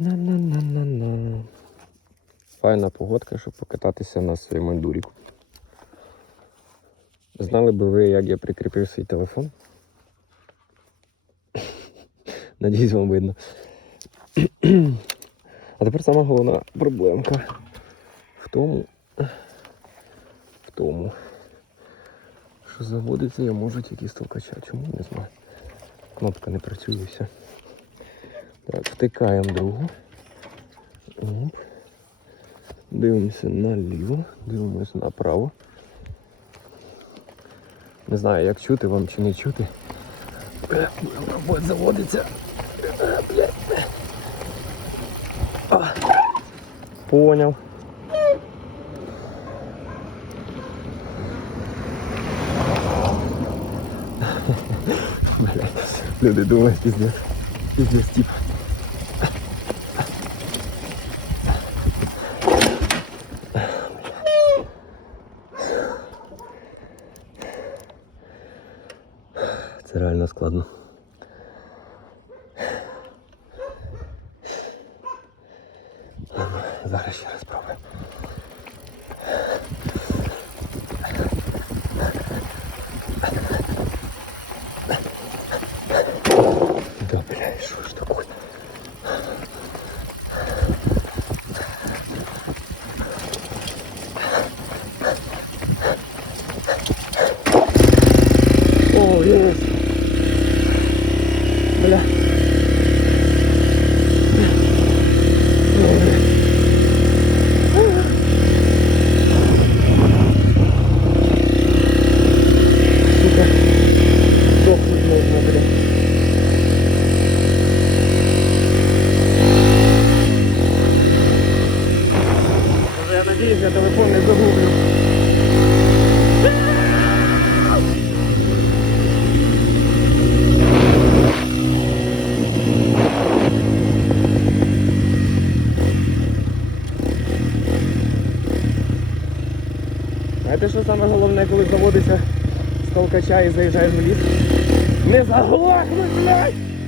На-на-на-на-на. Файна погодка, щоб покататися на своєму ендуріку. Знали би ви, як я прикріпив свій телефон? Надіюсь, вам видно. А тепер сама головна проблемка в тому, в тому, що заводиться я можу тільки з толкача. Чому не знаю. Кнопка не працює і все. Так, втикаємо другу. Оп. Дивимося наліво, дивимося направо. Не знаю, як чути вам чи не чути. Робот заводиться. Поняв. Люди думають, пиздец. Пиздец, тип. Це реально складно. Зараз ще раз спробую. Телефон не загублю. Знаєте, що саме головне, коли заводиться з толкача і заїжджаєш в ліс? Не заглохнуть, блядь!